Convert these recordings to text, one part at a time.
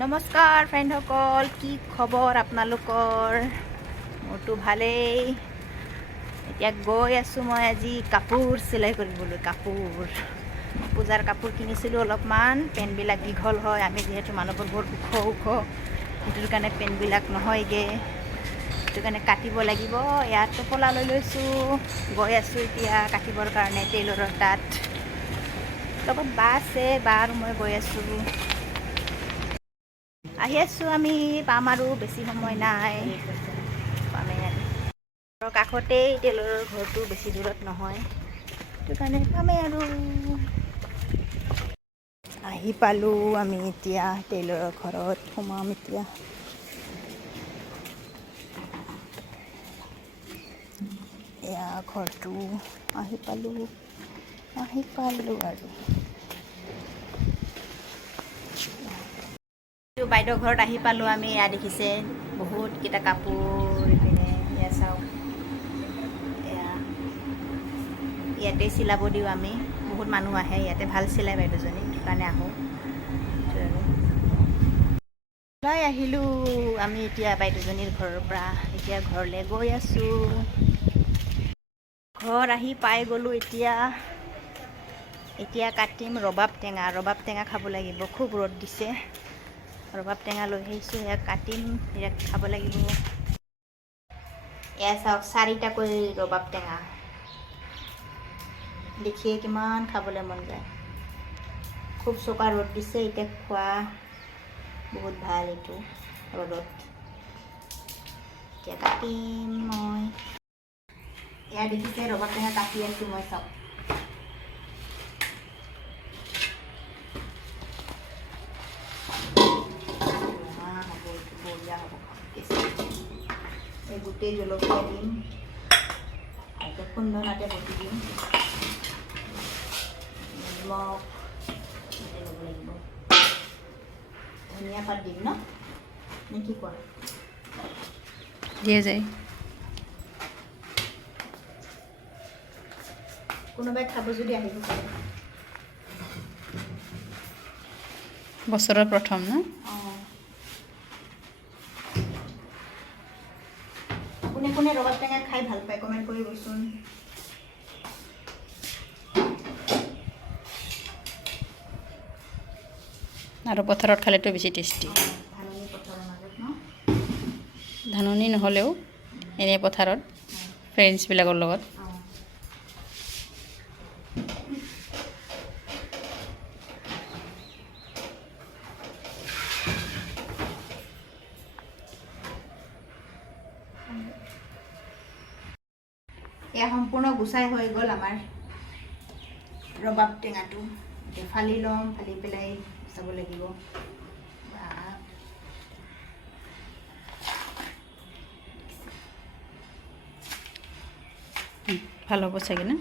নমস্কাৰ ফ্ৰেণ্ডসকল, কি খবৰ আপোনালোকৰ? মোৰতো ভালেই। এতিয়া গৈ আছোঁ মই আজি কাপোৰ চিলাই কৰিবলৈ। পূজাৰ কাপোৰ কিনিছিলোঁ অলপমান। পেণ্টবিলাক দীঘল হয়, আমি যিহেতু মানুহবোৰ বহুত ওখ সেইটোৰ কাৰণে পেণ্টবিলাক নহয়গৈ, সেইটো কাৰণে কাটিব লাগিব। ইয়াত টোপোলা লৈ লৈছোঁ, গৈ আছোঁ এতিয়া কাটিবৰ কাৰণে টেইলৰৰ তাত। লগত বা আছে, বা আৰু মই গৈ আছোঁ। আহি আছোঁ, আমি পাম আৰু বেছি সময় নাই, পামেই আৰু। কাষতেই টেইলৰৰ ঘৰটো, বেছি দূৰত নহয়, সেইটো কাৰণে পামেই আৰু। আহি পালোঁ আমি এতিয়া টেইলৰৰ ঘৰত, সোমাম এতিয়া। এয়া ঘৰটো, আহি পালোঁ আৰু। বাইদেউ ঘৰত আহি পালোঁ আমি। এয়া দেখিছে বহুতকেইটা কাপোৰ, ইপিনে এয়া চাওক, এয়া ইয়াতে চিলাব দিওঁ আমি। বহুত মানুহ আহে ইয়াতে, ভাল চিলাই বাইদেউজনী, সেইটো কাৰণে আহোঁ। ওলাই আহিলোঁ আমি এতিয়া বাইদেউজনীৰ ঘৰৰ পৰা, এতিয়া ঘৰলৈ গৈ আছোঁ। ঘৰ আহি পাই গ'লোঁ এতিয়া কাটিম ৰবাব টেঙা খাব লাগিব। খুব ৰ'দ দিছে, ৰবাব টেঙা লৈ আহিছোঁ, সেয়া কাটিম, সেয়া খাব লাগিব। এয়া চাওক, 4টাকৈ ৰবাব টেঙা, দেখিয়ে কিমান খাবলৈ মন যায়। খুব চোকা ৰ'দ দিছে, এতিয়া খোৱা বহুত ভাল এইটো ৰ'দত। এতিয়া কাটিম মই। এয়া দেখিছে ৰবাব টেঙা কাটি আছোঁ মই, চাওক। বঢ়িয়া হ'ব। এই গোটেই জলকীয়া দিম, আকৌ খুন্দনাতে বটি দিম, নিমখ ল'ব লাগিব, ধনিয়া পাত দিম ন, নে কি কোৱা? দিয়া যায়। কোনোবাই খাব যদি আহিব পাৰে। বছৰৰ প্ৰথম ন? অঁ। কোনে কোনে ৰবাব টেঙা খাই ভাল পায় কমেণ্ট কৰিবচোন। আৰু পথাৰত খালেতো বেছি টেষ্টি। ধাননি পথাৰৰ মাজত ন? ধাননি নহ'লেও এনেই পথাৰত ফ্ৰেণ্ডছবিলাকৰ লগত। এয়া সম্পূৰ্ণ গুচাই হৈ গ'ল আমাৰ ৰবাব টেঙাটো। এতিয়া ফালি ল'ম, ফালি পেলাই গুচাব লাগিব। ভাল হ'ব চাগে না?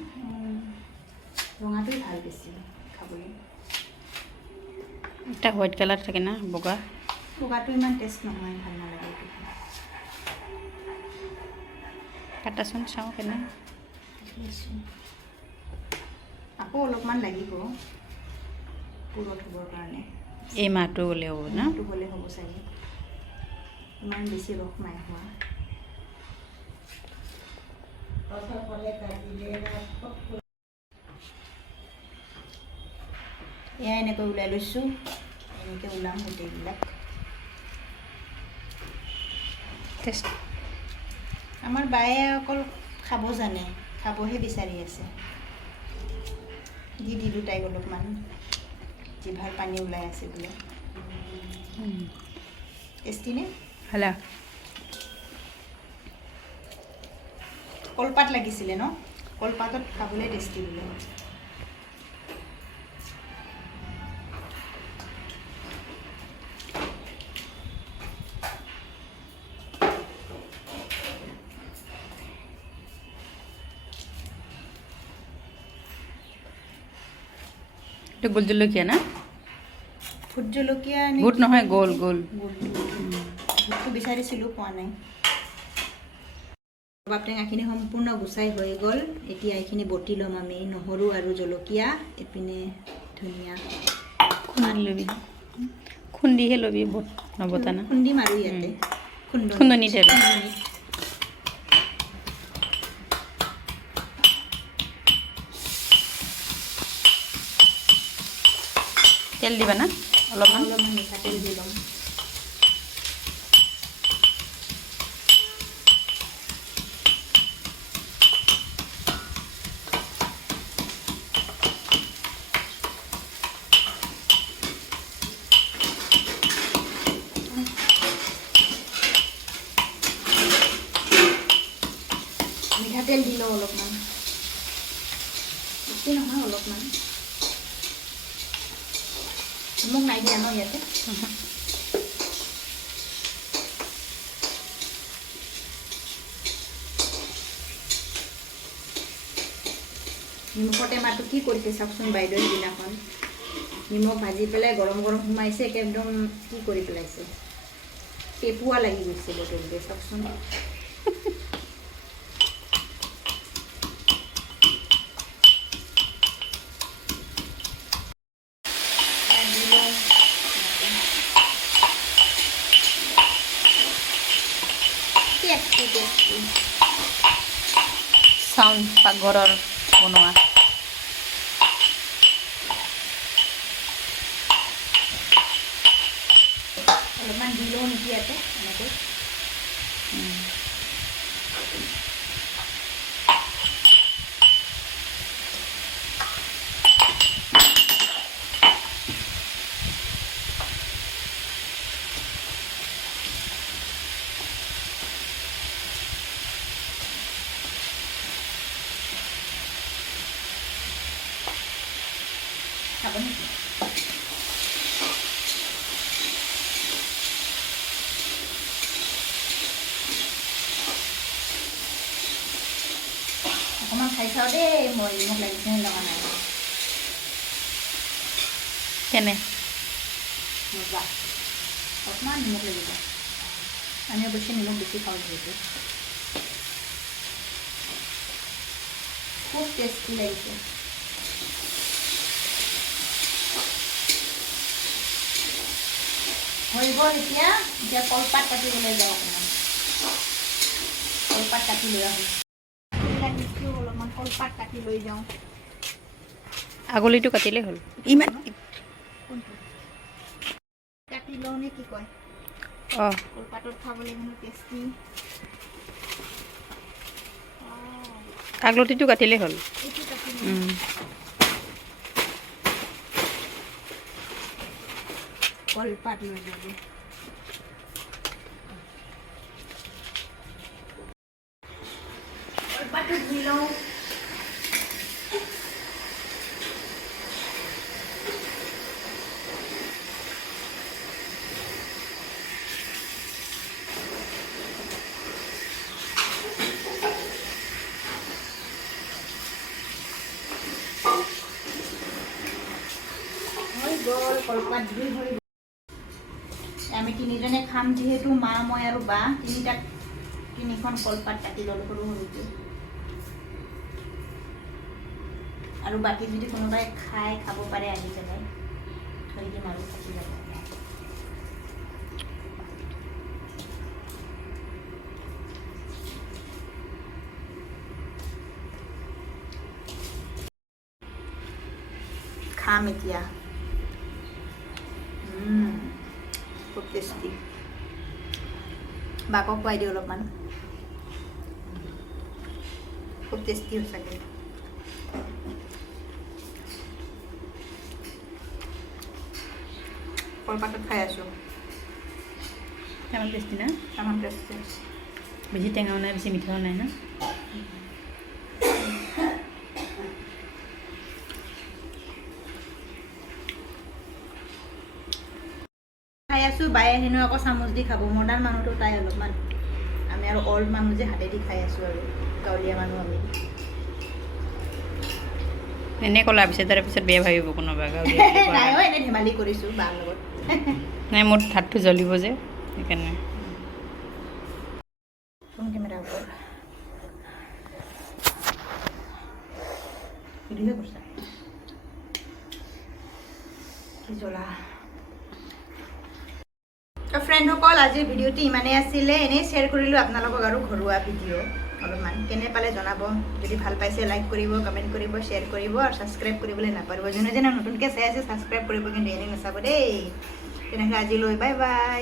ৰঙাটোৱে ভাল বেছি খাবলৈ। এটা হোৱাইট কালাৰ থাকে না, বগাটো ইমান টেষ্ট নহয়, ভাল নালাগে এইটো। কাটাচোন, চাওঁ কেনে। আকৌ অলপমান লাগিব পুৰত হ'বৰ কাৰণে। এই মাহটো গ'লে হ'ব না? গ'লে হ'ব চাগে, ইমান বেছি ৰস নাই হোৱা। এয়া এনেকৈ ওলাই লৈছোঁ, এনেকৈ ওলাম গোটেইবিলাক। আমাৰ বায়ে অকল খাব জানে, খাবহে বিচাৰি আছে। দি দিলোঁ তাইক অলপমান, জিভাৰ পানী ওলাই আছে বোলে। টেষ্টি নে? ভালা। কলপাত লাগিছিলে ন? কলপাতত খাবলৈ টেষ্টি বোলে। এইটো গোল জলকীয়া না? ভোট জলকীয়া। ভোট নহয়, গোল। ভোটটো বিচাৰিছিলোঁ, পোৱা নাই। ৰবাব টেঙাখিনি সম্পূৰ্ণ গুচাই হৈ গ'ল। এতিয়া এইখিনি বটি ল'ম আমি, নহৰু আৰু জলকীয়া, এইপিনে ধনিয়া। খুন্দিহে ল'বি বহুত নবতা না খুন্দি মাৰো ইয়াতে খুন্দনিতে আৰু তেল দিবা না অলপমান অলপমান মিঠাতেল দি ল'ম মিঠাতেল দি লওঁ অলপমান বেছি নহয় অলপমান মোক নাই দিয়া ন ইয়াতে নিমখৰ টেমাটো কি কৰিছে চাওকচোন বাইদেউ সিদিনাখন নিমখ ভাজি পেলাই গৰম গৰম সোমাইছে একদম কি কৰি পেলাইছে পেপুৱা লাগি গৈছে বটলটোৱে চাওকচোন চাউণ্ড পাকঘৰৰ বনোৱা অলপমান দি লওঁ নেকি ইয়াতে এনেকৈ খাব নেকি অকণমান খাই চাওঁ দেই মই নিমখ লাগিছে নে লগা নাই কেনে মজা অকণমান নিমখ লাগিব আমি অৱশ্যে নিমখ বেছি খাওঁ যিহেতু খুব টেষ্টি লাগিছে হৈ গ'ল এতিয়া কলপাত কাটিবলৈ যাওঁ অকণমান কলপাত কাটি লৈ আহোঁ অলপমান কলপাত কাটি লৈ যাওঁ আগলিটো কাটিলেই হ'ল ইমান কাটি লওঁ নে কি কয় অঁ কলপাতত খাবলৈ মানে টেষ্টি আগলতিটো কাটিলেই হ'ল এইটো কাটি কলপাত লৈ যাব কলপাতটো ধুই লওঁ কলপাত ধুই হৈ আমি তিনিজনে খাম যিহেতু মা মই আৰু বা তিনিখন কলপাত কাটি ল'লোঁ সৰু সৰুকৈ আৰু বাকী যদি কোনোবাই খাব পাৰে আহি পেলাই থৈ দিম আৰু কাটি যাব খাম এতিয়া খুব টেষ্টি বাকক খুৱাই দিওঁ অলপমান খুব টেষ্টি সঁচাকৈ কলপাতত খাই আছোঁ তামান টেষ্টি না তামান টেষ্টি বেছি টেঙাও নাই বেছি মিঠাও নাই না খাই আছোঁ বায়ে হেনো আকৌ চামুচ দি খাব মডাৰ্ণ মানুহটো তাই অলপমান আমি আৰু অল্ড মানুহ যে হাতেদি খাই আছোঁ আৰু গাঁৱলীয়া মানুহ আমি এনে ক'লা তাৰপিছত বেয়া ভাবিব কোনোবা নাই এনে ধেমালি কৰিছোঁ বাৰ লগত নাই মোৰ হাতটো জ্বলিব যে সেইকাৰণে কেমেৰা ওপৰ ভিডিঅ' কৰিছা কি জ্বলা তো ফ্ৰেণ্ডসকল আজিৰ ভিডিঅ'টো ইমানেই আছিলে এনেই শ্বেয়াৰ কৰিলোঁ আপোনালোকক আৰু ঘৰুৱা ভিডিঅ' অলপমান কেনে পালে জনাব যদি ভাল পাইছে লাইক কৰিব কমেণ্ট কৰিব শ্বেয়াৰ কৰিব আৰু ছাবস্ক্ৰাইব কৰিবলৈ নাপাহৰিব যোনে যোনে নতুনকৈ চাই আছে ছাবস্ক্ৰাইব কৰিব কিন্তু এনেই নাচাব দেই তেনেহ'লে আজিলৈ বাই বাই